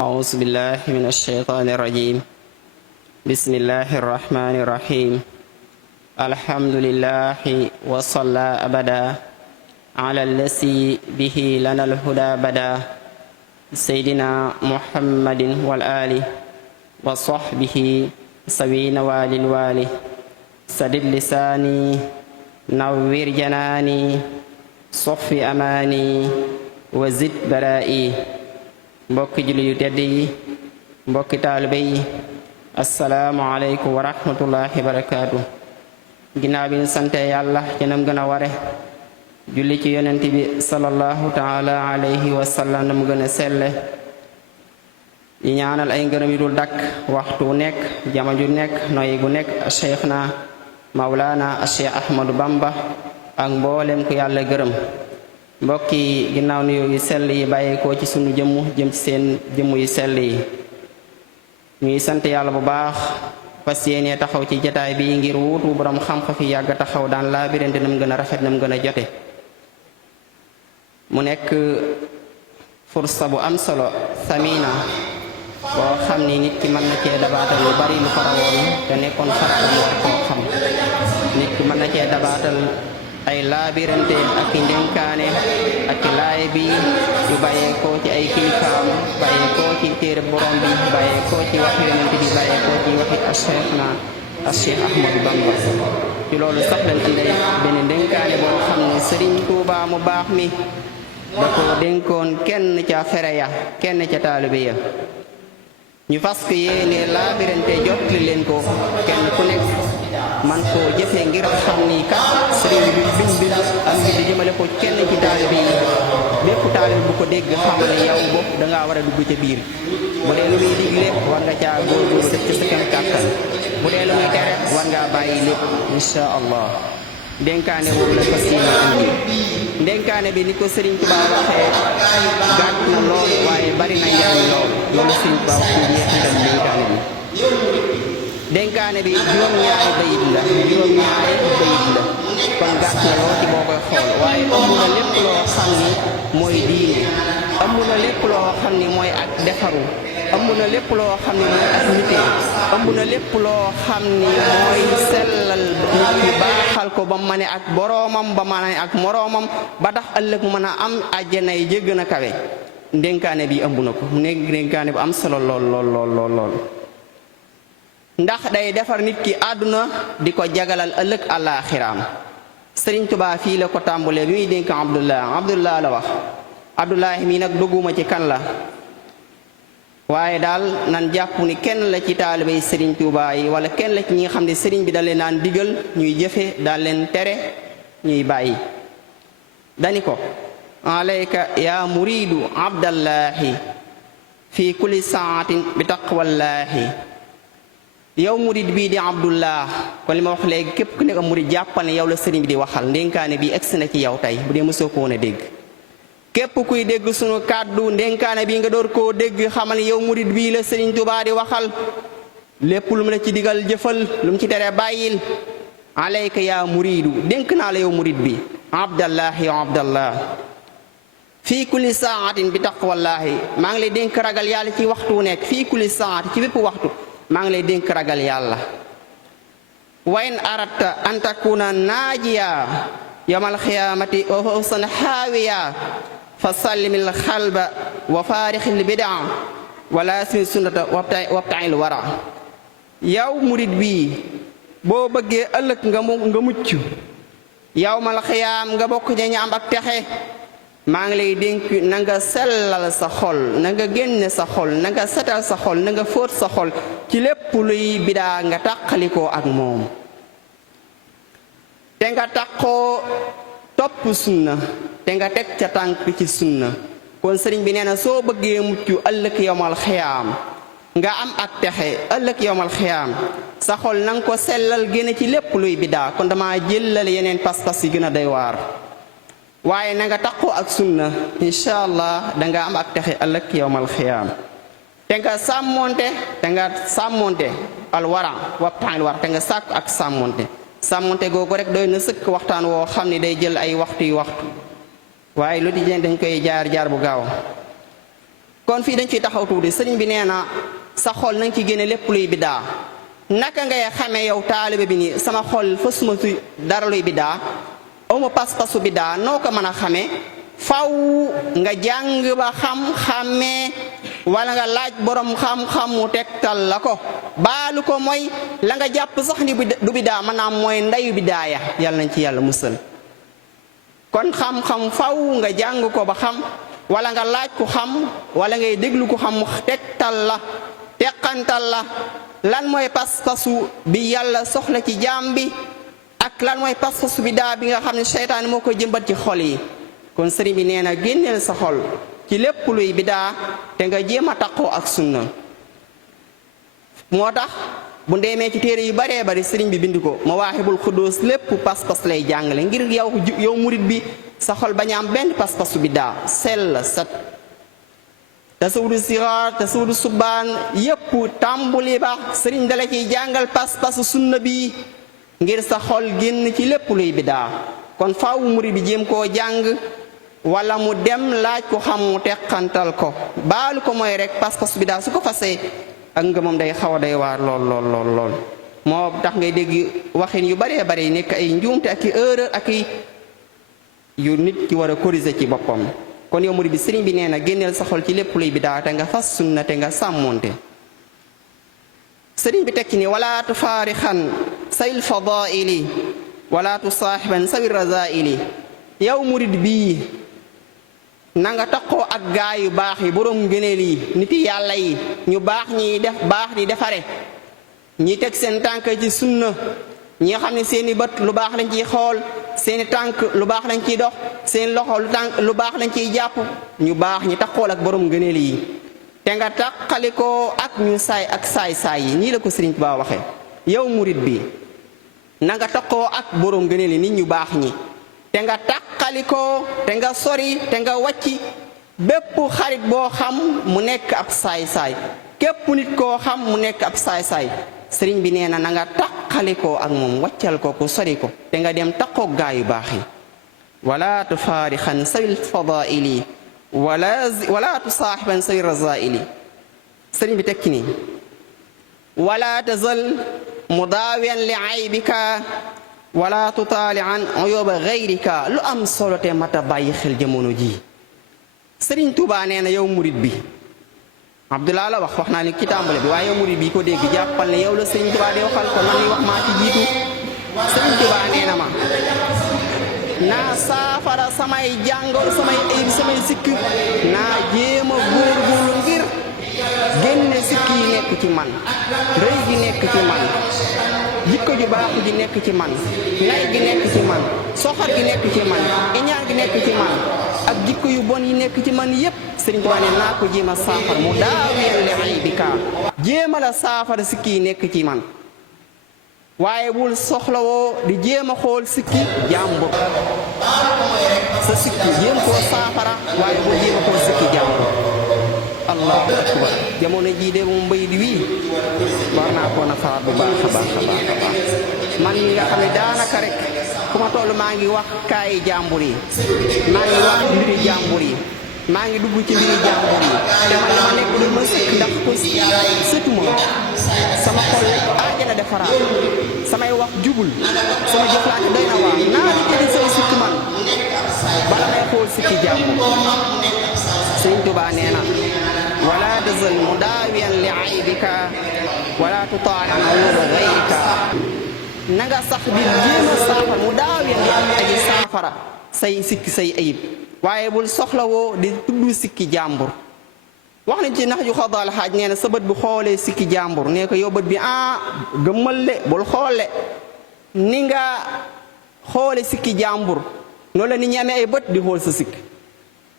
أعوذ بالله من الشيطان الرجيم بسم الله الرحمن الرحيم الحمد لله وصلى أبدا على الذي به لنا الهدى بدا سيدنا محمد والآل وصحبه سوين والي سدد لساني نوّر جناني صف أماني وزد برائي mbokki julli yu tedd yi mbokki taalibe yi asalaamualeykum wa rahmatullahi wa barakaatu. ginnaaw bi ñu sante yàlla ci nam gën a ware julli ci yonent bi sallallahu taala alayhi wa sallam nam gën a selle yi ñaanal ay ngërëm yu dul dakk waxtu wu nekk jama ju nekk noyi gu nekk cheikh na mawlaana cheikh ahmadu bamba ak mboolem ku yàlla gërëm. mbokki ginnaaw nuyoo yu sell yi bàyyeekoo ci sunu jëmm jëm ci seen jëmm yu sell yi ñuy sant yàlla bu baax fas yéenee taxaw ci jataay bi ngir wuutu borom xam-xam fi yàgg taxaw daan laa birante nam gën a rafet nam gën a jote mu nekk fursa bu am solo samina boo xam ni nit ki mën na cee dabaatal lu bari lu farawoon te nekkoon xartam war koo xam nit ki mën na cee dabaatal ay laabirante ak i ndénkaane ak i laay bi yu bàyyeekoo ci ay kilifaam bàyyeekoo ci téere borom bi bàyyeekoo ci wax yonent bi bàyyeekoo ci waxi Cheikh Ahmadou Bamba ci loolu sax lañ andee benn ndénkaane boo xam ne Serigne Touba mu baax mi da ko dénkoon kenn ca fere ya kenn ca taalibe ya ñu fas ko yéene laabirante jot li leen ko kenn ku nekk man koo jëfee ngir xam ni kat sëriñ bi biñ bi am bi di jëmale ko kenn ci taalibe yi bépp taalibe bu ko dégg xam ne yow bopp dangaa war a dugg ca biir bu dee lu muy digle war nga caa góorgóorlu def ci sa kem kàttan bu dee lu muy tere war ngaa bàyyi lépp insha allah ndénkaane boobu la fas yéene indi ndénkaane bi ni ko sëriñ Tuubaa waxee gàtt na lool waaye bari na njariñ lool loolu sëriñ Tuubaa wax ci njeexital ndénkaane bi dénkaane bi juróom-ñaari bayit la kon gàtt na loo ci boo koy xool waaye ëmb na lépp loo xam ni mooy diine ëmb na lépp loo xam ni mooy ak defaru ëmb na lépp loo xam ni mooy ak nite ëmb na lépp loo xam ni mooy sellal nit ki baaxal ko ba mane ak boroomam ba mane ak moroomam ba tax ëllëg mën a am àjjana yi jégg na kawe ndénkaane bi ëmb na ko mu nekk ndénkaane bu am solo lool ndax day defar nit ki àdduna di ko jagalal ëllëg àllaaxiraam sëriñ Tuubaa fii la ko tàmbulee bi muy dénk Abdullah la wax Abdullahi mii nag dugguma ci kan la waaye daal nan jàpp ni kenn la ci taalibey sëriñ Tuubaa yi wala kenn la ci ñi nga xam ne sëriñ bi da leen naan digal ñuy jëfe daal leen tere ñuy bàyyi dani ko alayka yaa muridu abdallahi fi kulli saatin bi taqwallahi yow murid bii di Abdullah kon li ma wax léegi képp ku nekk murid jàppal ne yow la sëriñ bi di waxal ndénkaane bi egsi na ci yow tey bu dee mosoo ko woon a dégg képp kuy dégg sunu kàddu ndénkaane bi nga door koo dégg xamal ne yow murid bii la sëriñ Tuubaa di waxal lépp lu mu la ci digal jëfal lu mu ci tere bàyyil alayka yaa muridu dénk naa la yow murid bi Abdallah yow Abdallah fii kulli saatin bi taqwallahi maa ngi lay dénk ragal yàlla ci waxtu wu nekk fii kulli saati ci bépp waxtu maa ngi lay dénk ragal yàlla wa in aratta an takuna naajiya yawmal xiyaamati wa fawsan xaawiya fa sallimil xalba wa faarixil bidaa wa laasimi sunnata wabtail wara yow murit bii boo bëggee ëllëg nga mucc yawmal xiyaam nga bokk ña ñaam ak texe maa ngi lay dénk na nga sellal sa xol na nga génne sa xol na nga setal sa xol na nga fóot sa xol ci lépp luy bidaa nga tàqalikoo ak moom te nga taqoo topp sunna te nga teg ca tànk ci sunna kon sëriñ bi nee na soo bëggee mucc ëllëg yowmal xiyaam nga am ak texe ëllëg yowmal xiyaam sa xol na nga ko sellal génne ci lépp luy bidaa kon dama jëlal yeneen pas-pas yi gën a doy waar waaye na nga taqoo ak sunna incha allah danga am ak texe ëllëg yowmal xiyaam te nga sàmmonte al wara waptaanil war te nga sàkku ak sàmmonte googu rek doy na sëkk waxtaan woo xam ne day jël ay waxtu yu waxtu waaye lu di dañ koy jaar bu gaaw kon fii dañ ciy taxaw tuuti sëriñ bi nee na sa xol na nga ci génne lépp luy biddaa. naka ngay xamee yow taalibe bi ni sama xol fasuma si dara luy biddaa awma pas-pasu biddaa noo ko mën a xamee faw nga jàng ba xam-xamee wala nga laaj borom xam-xamu tegtal la ko baalu ko mooy la nga jàpp sax ni du biddaa maanaam mooy ndayu biddaaya yàlla nañ ci yàlla musal. kon xam-xam faw nga jàng ko ba xam wala nga laaj ko xam wala ngay déglu ko xam tegtal la teqantal la lan mooy pas-pasu bi yàlla soxla ci jaam bi ak lan mooy pas-pasu bi daa bi nga xam ne seytaane moo koy jëmbat ci xol yi. kon sëriñ bi nee na génneel sa xol ci lépp luy bidaa te nga jéem a taqoo ak sunna. moo tax bu ndeemee ci téere yu baree bari sëriñ bi bind ko Mawaahibul Quddus lépp pas-pas lay jàngale ngir yow murit bi sa xol bañ a am benn pas-pasu bidaa sell sat. tasawudu sixaar tasawudu subaan yépp tàmbuli ba sëriñ dala ciy jàngal pas-pasu sunna bi ngir sa xol génn ci lépp luy bidaa. kon faaw murit bi jéem koo jàng wala mu dem laaj ko xam mu teqantal ko baalu ko mooy rek pas-pasu bidaa su ko fasee ak ngëmam day xaw a day waar lool moo tax ngay dégg waxin yu baree bare yi nekk ay njuumte ak i erreur ak i yu nit ki war a corriger ci boppam. kon yow murid bi sëriñ bi nee na génneel sa xol ci lépp luy bidaa te nga fas sunna te nga sàmmonte. sëriñ bi tekki ni wala tufaarixan sayil fadaili wala tusaaxiban sawi razaili yow murid bii na nga taqoo ak gaa yu baax yi boroom ngëneel yi nit yàlla yi ñu baax ñiy def baax di defare ñi teg seen tànk ci sunna ñi nga xam ne seeni bët lu baax lañ ciy xool seeni tànk lu baax lañ ciy dox seen loxo lu baax lañ ciy jàpp ñu baax ñi taqool ak boroom ngëneel yi te nga taqalikoo ak ñu saay-saay yi nii la ko Sëriñ Tuubaa waxe yow murid bi na nga taqoo ak boroom ngëneel yi nit ñu baax ñi te nga taqalikoo te nga sori te nga wàcci bépp xarit boo xam mu nekk ab saay-saay képp nit koo xam mu nekk ab saay-saay sëriñ bi nee na na nga taqalikoo ak moom wàccal ko ku sori ko te nga dem taqoo gaa yu baax yi wala tufaarixan sawi fadaili wala tusaaxiban sawi razaili sëriñ bi tekki ni wala tazal mudaawiyan li aybika wala tutaali an uyuba gayrika lu am solo te mata bàyyi xel jamono ji sëriñ Tuubaa nee na yow murid bi Abdullah la wax naa ni ci tàmbale bi waaye yow murid bi ko dégg jàppal ne yow la sëriñ Tuubaa di waxal ko man ni wax maa ci jiitu sëriñ Tuubaa nee na ma naa saafara samay jàngoro samay ayib samay sikk naa jéem a góorgóorlu ngir génne sikk yi nekk ci man rëy gi nekk ci man jikko ju baax ji nekk ci man nay gi nekk ci man soxor gi nekk ci man iñaan gi nekk ci man ak jikko yu bon yi nekk ci man yépp sëriñ Tuubaa ne naa ko jéem a saafara mu daawiyal li aybika jéem a la saafara sikk yi nekk ci man waaye bul soxlawoo di jéem a xool sikki jàmbur sa sikki jéem koo saafara waaye bul jéem a xool sikki jàmbur allahu akbar jamono jii de moom mbay di wii war naa koo na faar bu baax a baax a baax a baax man mi nga xam ne daanaka rek fu ma toll maa ngi wax kaayi jàmbur yi maa ngi wax mbiri jàmbur yi maa ngi dugg ci mbiri jàmbur yi te man dama nekk lu ma sëkk ndax ko sëtuma sama xol aajana defaraat samay wax jubul sama jëflaante doy na waar naa di jëli say sikki man bala may xool sikki jàmbur Sëriñ Tuubaa nee na wala tazal mudaawiyan li aybika wala tutaali an uyuba gayrika na nga sax di jéem a saafara mudaawiyan di am aji saafara say sikki say ayib waaye bul soxlawoo di tudd sikki jàmbur wax nañ ci nax ju xadaal xaaj nee na sa bët bu xoolee sikki jàmbur nee ko yow bët bi gëmmal le bul xoole ni nga xoole sikki jàmbur noonu la nit ñi amee ay bët di xool sa sikk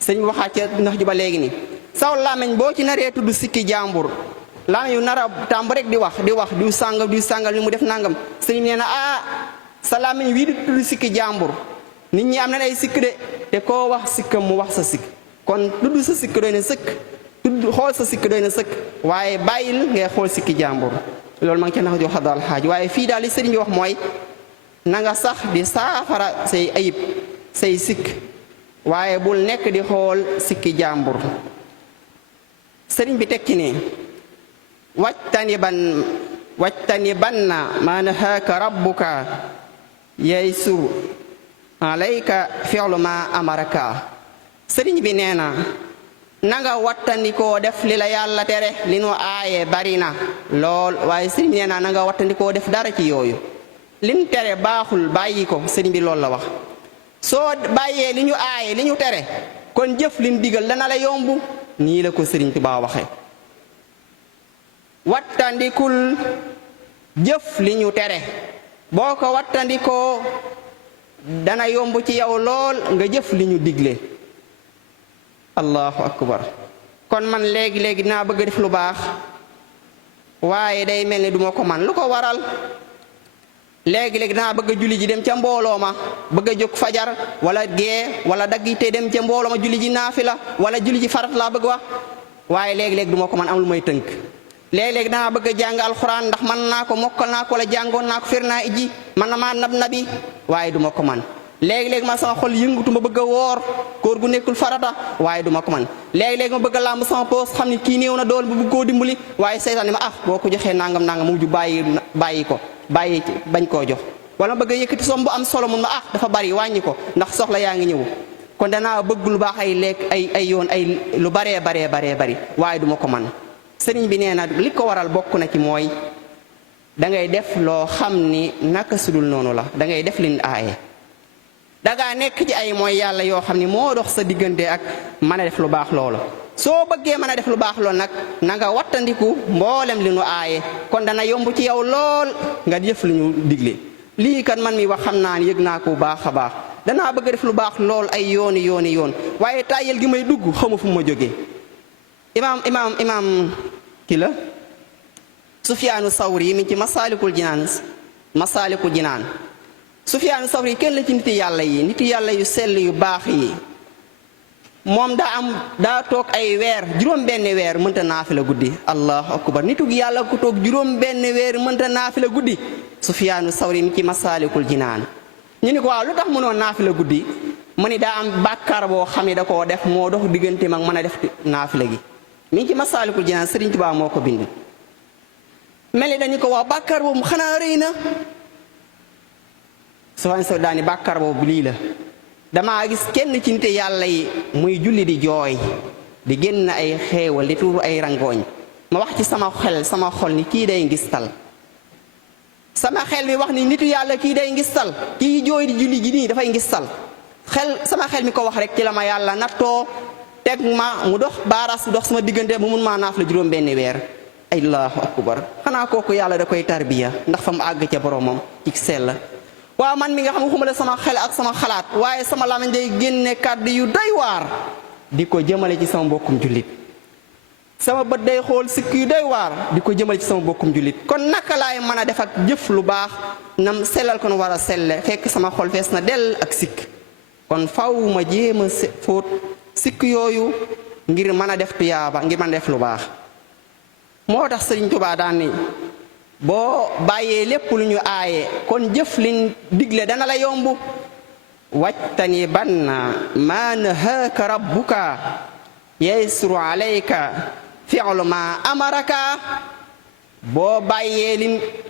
sëñ waxaat ca nax ju ba léegi ni saw làmmiñ boo ci naree tudd sikki jàmbur làmmiñ yu nar a tàmb rek di wax diw sàngal li mu def nangam sëñ nee na sa làmmiñ wii di tudd sikki jàmbur nit ñi am na ay sikk de te koo wax sikkam mu wax sa sikk kon tudd sa sikk doy na sëkk xool sa sikk doy na sëkk waaye bàyyil ngay xool sikki jàmbur loolu ma ngi ca nax ju xadaal xaaj waaye fii daal li sëriñ bi wax mooy na nga sax di saafara say ayib say sikk waaye bul nekk di xool sikki jàmbur sëriñ bi tekki ne wajtanibanna ma nahaaka rabbuka yaysur alayka fi'lu ma amaraka sëriñ bi nee na nga wattandikoo def li la yàlla tere li nu aaye bari na lool waaye sëriñ bi nee na nga wattandikoo def dara ci yooyu liñ tere baaxul bàyyi ko sëriñ bi loolu la wax soo bàyyee li ñu aaye li ñu tere kon jëf liñ digal dana la yomb nii la ko sëriñ Tuubaa waxe wattandikul jëf li ñu tere boo ko wattandikoo dana yomb ci yow lool nga jëf li ñu digle allahu akbar kon man léegi dinaa bëgg def lu baax waaye day mel ni duma ko man lu ko waral léegi dinaa bëgg a julli ji dem ca mbooloo ma bëgg a jóg fajar wala gee wala daggite dem ca mbooloo ma julli ji naafila wala julli ji farat laa bëgg wax waaye léegi duma ko man am lu may tënk léeg-léeg danaa bëgg a jàng alxuraan ndax man naa ko mokkal naa ko wala jàngoon naa ko fir naa iji man na maa nabi waaye duma ko man léegi-léegi ma sama xol yëngutu ma bëgg a woor koor gu nekkul farata waaye duma ko man léegi-léegi ma bëgg a làmb sama poos xam ni kii néew na dool bu bëgg koo dimbali waaye seytaan ni ma boo ko joxee nangam mu mujj bàyyi ko bañ koo jox wala ma bëgg a yëkkati som bu am solo mun ma dafa bari wàññi ko ndax soxla yaa ngi ñëw kon danaa bëgg lu baax ay lekk ay yoon ay lu baree bari waaye duma ko man sëriñ bi nee na li ko waral bokk na ci mooy dangay def loo xam ni naka sudul noonu la dangay def liñ aaye dangaa nekk ci ay mooy yàlla yoo xam ni moo dox sa diggante ak mën a def lu baax loolu soo bëggee mën a def lu baax loolu nag na nga wattandiku mboolem li nu aaye kon dana yomb ci yow lool nga jëf li ñu digle lii kan man mi wax xam naa ni yëg naa ko bu baax a baax danaa bëgg a def lu baax lool ay yoon waaye tàyyel gi may dugg xamu fu ma jógee imaam ki la Sufyaanu Sawri mi ci masaalikul jinaan Sufyaanu Sawri kenn la ci niti yàlla yu sell yu baax yi moom daa toog ay weer juróom-benn weer mënta naafila guddi allahu akbar nitug yàlla ku toog juróom-benn weer mënta naafila guddi Sufyaanu Sawri mi ci masaalikul jinaan ñu ni ko waaw lu tax mënoo naafila guddi mu ni daa am bàkkaar boo xam ne da koo def moo dox diggante mag mën a def naafila gi mi ngi ci masaalikul jinaan Sëriñ Tuubaa moo ko bind mel ni dañu ko wax bàkkaar boobu xanaa rëy na Sufyaan Sawri daani bàkkaar boobu lii la damaa gis kenn ci nit yàlla yi muy julli di jooy di génn ay xeewal di tuuru ay rangooñ ma wax ci sama xol ni kii day ngistal sama xel mi wax ni nitu yàlla kii day ngistal kii jooy di julli ji nii dafay ngistal sama xel mi ko wax rek ci la ma yàlla nattoo teg ma mu dox baaraas dox sama diggante mu mun maa naaf la juróom-benn weer allahu akbar xanaa kooku yàlla da koy tarbiya ndax fa mu àgg ca boromam ci sell waaw man mi nga xam xuma la sama xel ak sama xalaat waaye sama lamañ day génne kàddu yu doy waar di ko jëmale ci sama mbokkum jullit sama bët day xool sikk yu doy waar di ko jëmale ci sama mbokkum jullit kon naka laay mën a def ak jëf lu baax nam sellal kon war a selle fekk sama xol fees na dell ak sikk kon faw ma jéem a fóot sikk yooyu ngir mën a def tuyaaba ngir mën a def lu baax moo tax Sëriñ Tuubaa daan ni boo bàyyee lépp lu ñu aaye kon jëf liñ digle dana la yomb wajtani banna ma nahaaka rabbuka yaysuru alayka fi'lu ma amaraka boo bàyyee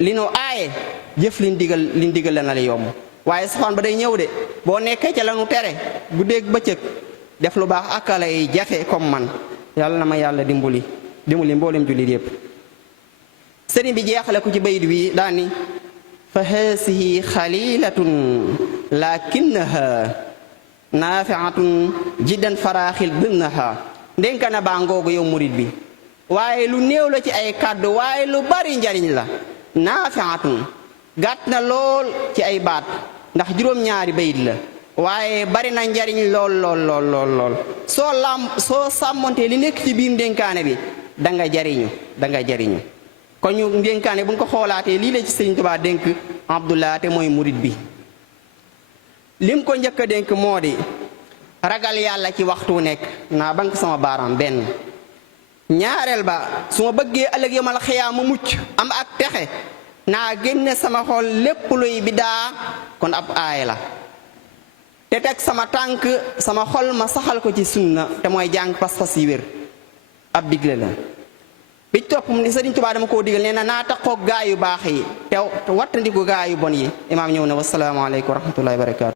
li ñu aaye jëf liñ digal dana la yomb waaye safaan ba day ñëw de boo nekkee ca la ñu tere guddeeg bëccëg def lu baax ak lay jafe comme man yàlla na ma yàlla dimbali mboolem jullit yépp sëriñ bi jeexale ko ci bayit wi daani fa haasihi xalilatun lakinnaha naafiatun jiddan faraaxil binnaha ndénkaana baa ngoogu yow murit bi waaye lu néew la ci ay kàddu waaye lu bari njariñ la naafiatun gàtt na lool ci ay baat ndax juróom-ñaari bayit la waaye bari na njariñ lool soo sàmmonte li nekk ci biir ndénkaane bi da nga jariñu kon ñu ndénkaane bu ñu ko xoolaatee lii la ci Sëriñ Tuubaa dénk Abdullah te mooy murit bi lim ko njëkk a dénk moo di ragal yàlla ci waxtu nekk naa bank sama baaraam benn ñaareel ba su ma bëggee ëllëg yomal xiyaam ma mucc am ak texe naa génne sama xol lépp luy bidaa kon ab aay la te teg sama tànk sama xol ma saxal ko ci sunna te mooy jàng pas-pas yi wér ab digle la bi topp ni Sëriñ Tuubaa dama koo digal nee na naa taxoog gaa yu baax yi te wattandiku gaa yu bon yi imaam ñëw na wasalaamaaleykum wa rahmatullahi wa barakaatu